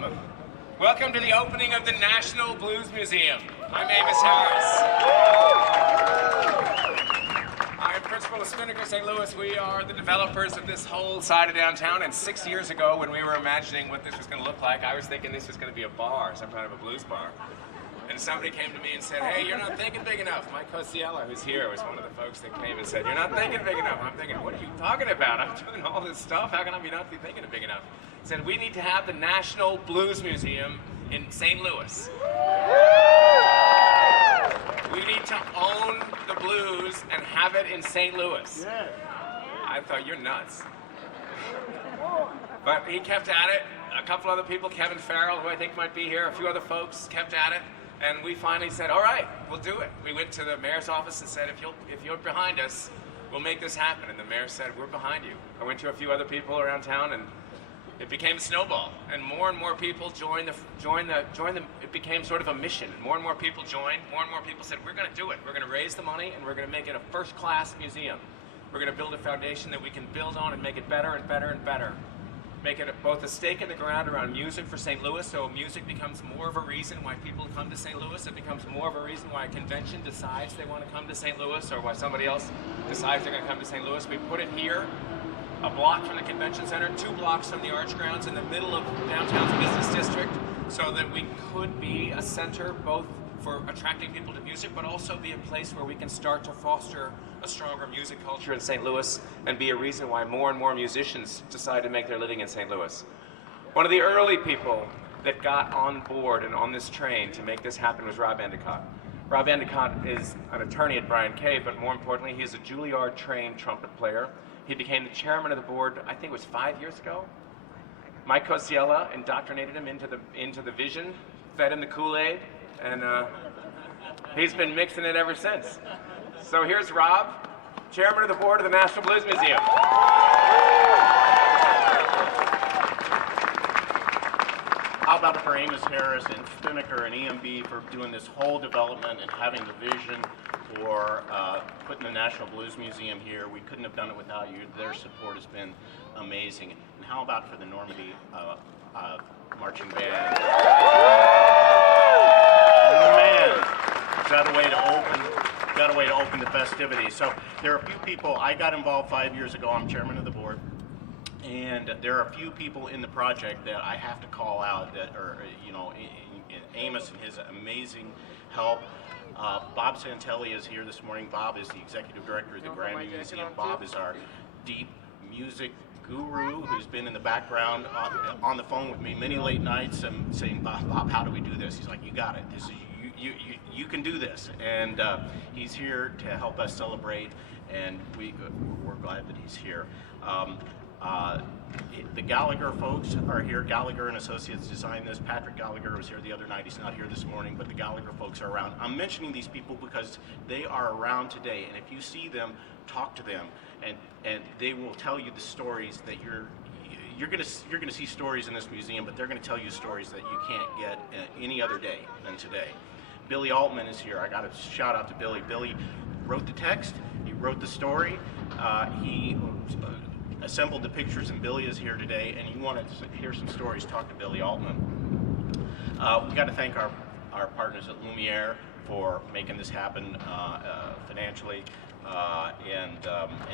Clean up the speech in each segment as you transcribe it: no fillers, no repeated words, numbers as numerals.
Welcome. Welcome to the opening of the National Blues Museum. I'm Amos Harris. I'm principal of Spinnaker St. Louis. We are the developers of this whole side of downtown, and 6 years ago when we were imagining what this was going to look like, I was thinking this was going to be a bar, some kind of a blues bar. And somebody came to me and said, hey, you're not thinking big enough. Mike Cosiella, who's here, was one of the folks that came and said, you're not thinking big enough. I'm thinking, what are you talking about? I'm doing all this stuff. How can I not be thinking big enough? He said, we need to have the National Blues Museum in St. Louis. We need to own the blues and have it in St. Louis. I thought, you're nuts. But he kept at it. A couple other people, Kevin Farrell, who I think might be here, a few other folks kept at it. And we finally said, all right, we'll do it. We went to the mayor's office and said, if you're behind us, we'll make this happen. And the mayor said, we're behind you. I went to a few other people around town, and it became a snowball. And more people joined. It became sort of a mission. And more people joined. More and more people said, we're going to do it. We're going to raise the money, and we're going to make it a first-class museum. We're going to build a foundation that we can build on and make it better and better and better. Make it both a stake in the ground around music for St. Louis, so music becomes more of a reason why people come to St. Louis. It becomes more of a reason why a convention decides they want to come to St. Louis, or why somebody else decides they're going to come to St. Louis. We put it here, a block from the convention center, 2 blocks from the arch grounds in the middle of downtown's business district, so that we could be a center both for attracting people to music, but also be a place where we can start to foster a stronger music culture in St. Louis and be a reason why more and more musicians decide to make their living in St. Louis. One of the early people that got on board and on this train to make this happen was Rob Endicott. Rob Endicott is an attorney at Bryan Cave, but more importantly, he is a Juilliard-trained trumpet player. He became the chairman of the board, I think it was 5 years ago. Mike Cosiella indoctrinated him into the vision, fed him the Kool-Aid, and he's been mixing it ever since. So here's Rob, chairman of the board of the National Blues Museum. How about it for Amos Harris and Spinnaker and EMB for doing this whole development and having the vision for putting the National Blues Museum here. We couldn't have done it without you. Their support has been amazing. And how about for the Normandy marching band? Man, got a way to open the festivities. So there are a few people. I got involved 5 years ago. I'm chairman of the board, and there are a few people in the project that I have to call out that are, Amos and his amazing help. Bob Santelli is here this morning. Bob is the executive director of the Grand Museum. Bob is our deep music guru who's been in the background on the phone with me many late nights and saying, Bob, how do we do this? He's like, you got it. This is you can do this. And he's here to help us celebrate, and we're glad that he's here. The Gallagher folks are here. Gallagher and Associates designed this. Patrick Gallagher was here the other night. He's not here this morning, but the Gallagher folks are around. I'm mentioning these people because they are around today, and if you see them, talk to them, and they will tell you the stories that you're gonna see stories in this museum, but they're gonna tell you stories that you can't get any other day than today. Billy Altman is here. I got to shout out to Billy. Billy wrote the text. He wrote the story. He assembled the pictures, and Billy is here today. And you want to hear some stories, talk to Billy Altman. We got to thank our partners at Lumiere for making this happen financially, and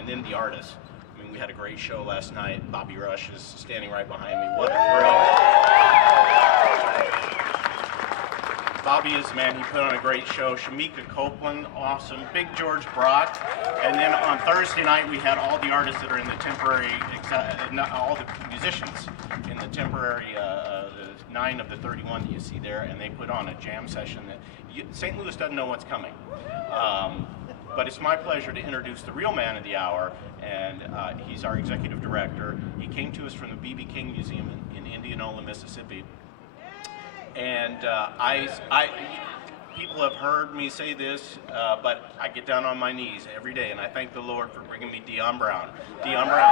then the artists. I mean, we had a great show last night. Bobby Rush is standing right behind me. What a thrill. Bobby is the man. He put on a great show. Shamika Copeland, awesome. Big George Brock. And then on Thursday night, we had all the artists that are in the temporary, all the musicians in the temporary, the 9 of the 31 that you see there, and they put on a jam session that St. Louis doesn't know what's coming. But it's my pleasure to introduce the real man of the hour, and he's our executive director. He came to us from the B.B. King Museum in Indianola, Mississippi. And people have heard me say this, but I get down on my knees every day, and I thank the Lord for bringing me Dion Brown. Dion Brown.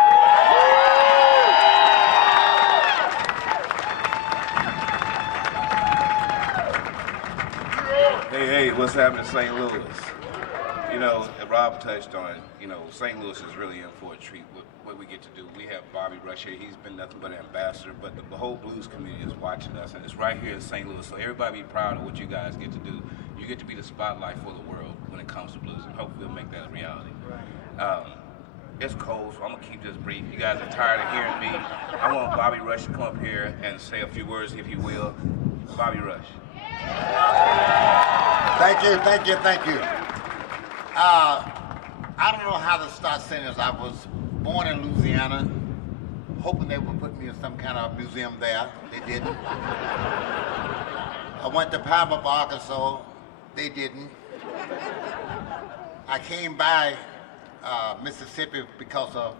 Hey, what's happening in St. Louis? You know, Rob touched on, you know, St. Louis is really in for a treat. What we get to do. We have Bobby Rush here. He's been nothing but an ambassador, but the whole blues community is watching us, and it's right here in St. Louis. So everybody be proud of what you guys get to do. You get to be the spotlight for the world when it comes to blues, and hopefully we'll make that a reality. It's cold, so I'm gonna keep this brief. You guys are tired of hearing me. I want Bobby Rush to come up here and say a few words, if you will. Bobby Rush. Thank you. I don't know how to start saying this. I was born in Louisiana, hoping they would put me in some kind of museum there. They didn't. I went to Palmer, Arkansas. They didn't. I came by Mississippi because of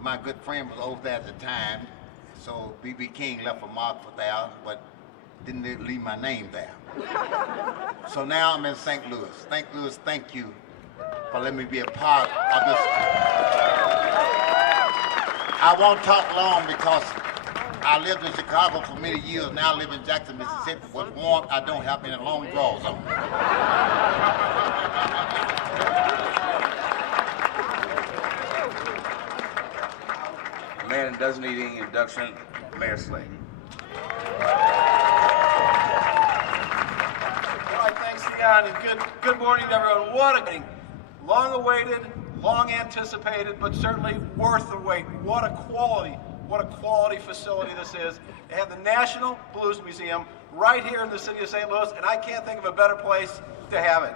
my good friend was over there at the time. So B.B. King left a mark for there, but didn't leave my name there. So now I'm in St. Louis. St. Louis, thank you for letting me be a part of this. I won't talk long because I lived in Chicago for many years. Now I live in Jackson, Mississippi. What's warm, I don't have any long draws on. The man that doesn't need any introduction, Mayor Slade. Thanks, Leon, and good morning to everyone. What a long-awaited, long-anticipated, but certainly worth the wait. What a quality facility this is. They have the National Blues Museum right here in the city of St. Louis, and I can't think of a better place to have it.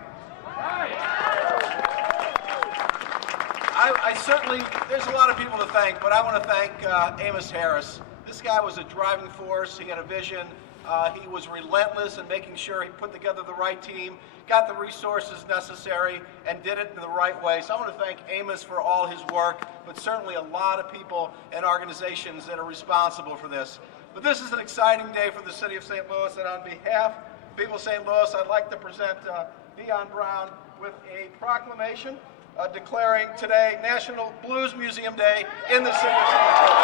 I certainly, there's a lot of people to thank, but I want to thank Amos Harris. This guy was a driving force. He had a vision. He was relentless in making sure he put together the right team, got the resources necessary, and did it in the right way. So I want to thank Amos for all his work, but certainly a lot of people and organizations that are responsible for this. But this is an exciting day for the city of St. Louis, and on behalf of people of St. Louis, I'd like to present Dion Brown with a proclamation declaring today National Blues Museum Day in the city of St. Louis.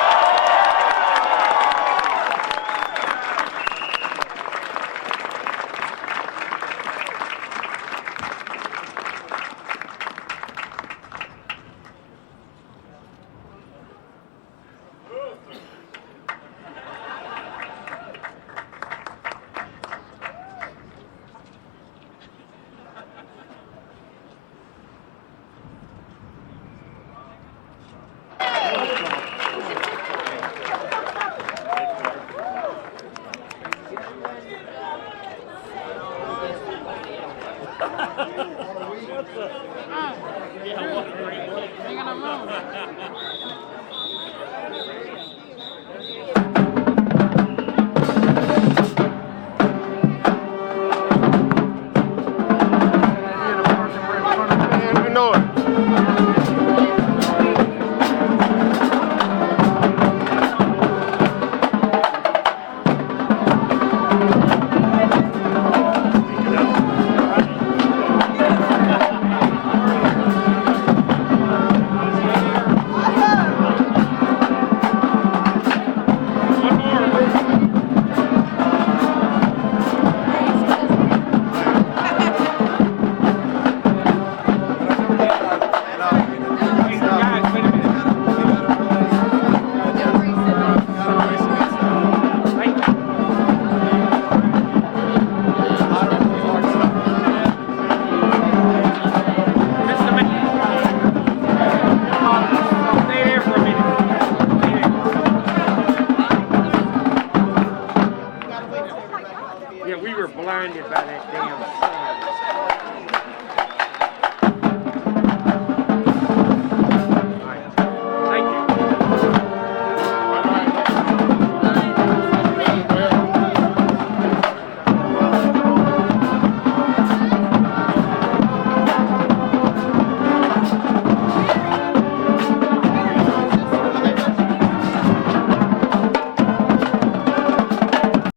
Yeah, we were blinded by that damn sun.